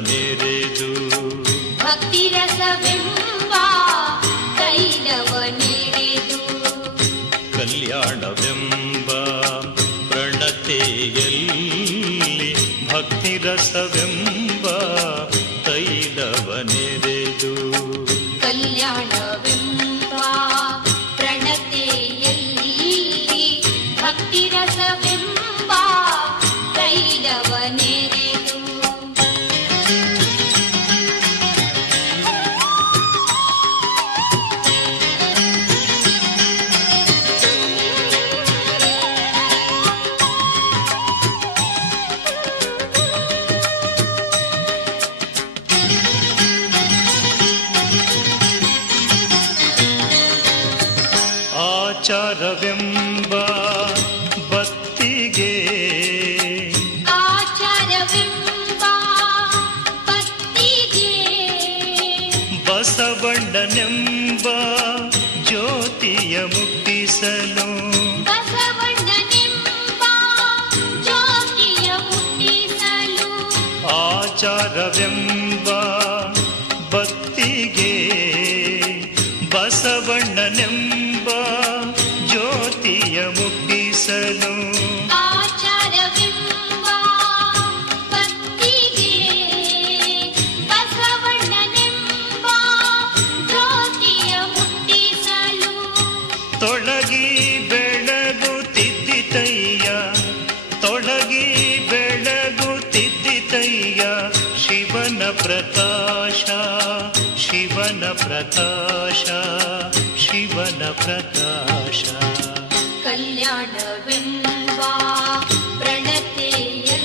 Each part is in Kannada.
ನೆರೆದು. ಭಕ್ತಿರಸವೆಂಬ ತೈಲವನೆರೆದು ಕಲ್ಯಾಣವೆಂಬ ಪ್ರಣತೆಯಲ್ಲಿ ಭಕ್ತಿರಸವೆಂಬ ತೈಲವನೆರೆದು ಆಚಾರವೆಂಬ ಭಕ್ತಿಗೆ ಬಸವಣ್ಣನೆಂಬ ಜ್ಯೋತಿಯ ಮುಟ್ಟಿಸಲು ಆಚಾರವೆಂಬ ಬತ್ತಿಗೆ ಬಸವಣ್ಣನೆಂಬ या शिवन प्रकाशा शिवन प्रकाशा शिवन प्रकाशा। कल्याण विवा प्रणते ये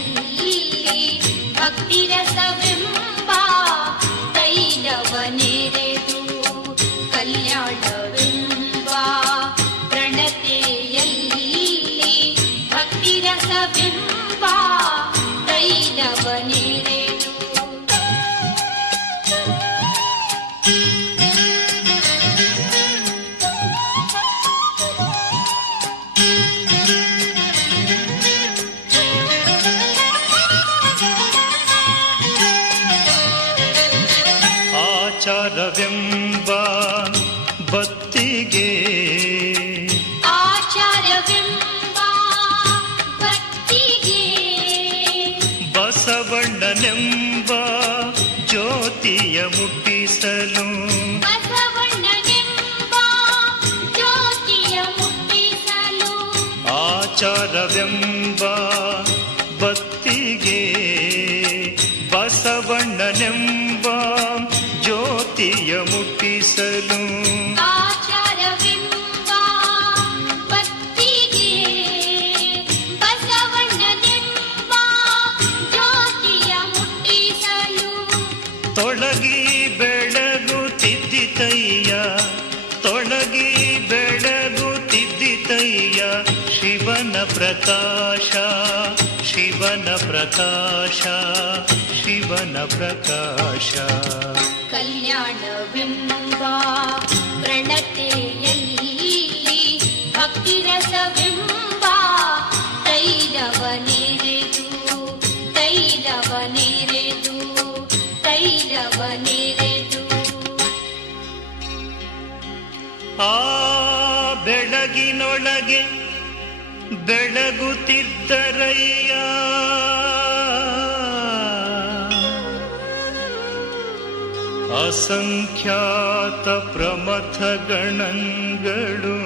ಆಚಾರವೆಂಬ ಬತ್ತಿಗೆ ಆಚಾರವೆಂಬ ಜ್ಯೋತಿಯ ಮುಟ್ಟಿಸಲು. ಆಚಾರವೆಂಬ ಬತ್ತಿಗೆ ಬಸವಣ್ಣನೆಂಬ ಜ್ಯೋತಿಯ ಮುಟ್ಟಿಸಲು. ಪ್ರಕಾಶ ಶಿವನ ಪ್ರಕಾಶ ಶಿವನ ಪ್ರಕಾಶ. ಕಲ್ಯಾಣವೆಂಬ ಪ್ರಣತೆಯಲ್ಲಿ ಭಕ್ತಿರಸವೆಂಬ ತೈಲವನೆರೆದು ತೈಲವ ನೀರೆದು. ಆ ಬೆಳಗಿನೊಳಗೆ ಬೆಳಗುತ್ತಿದ್ದರಯ್ಯ. ಅಸಂಖ್ಯಾತ ಪ್ರಮಥ ಗಣಗಳು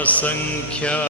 ಅಸಂಖ್ಯಾ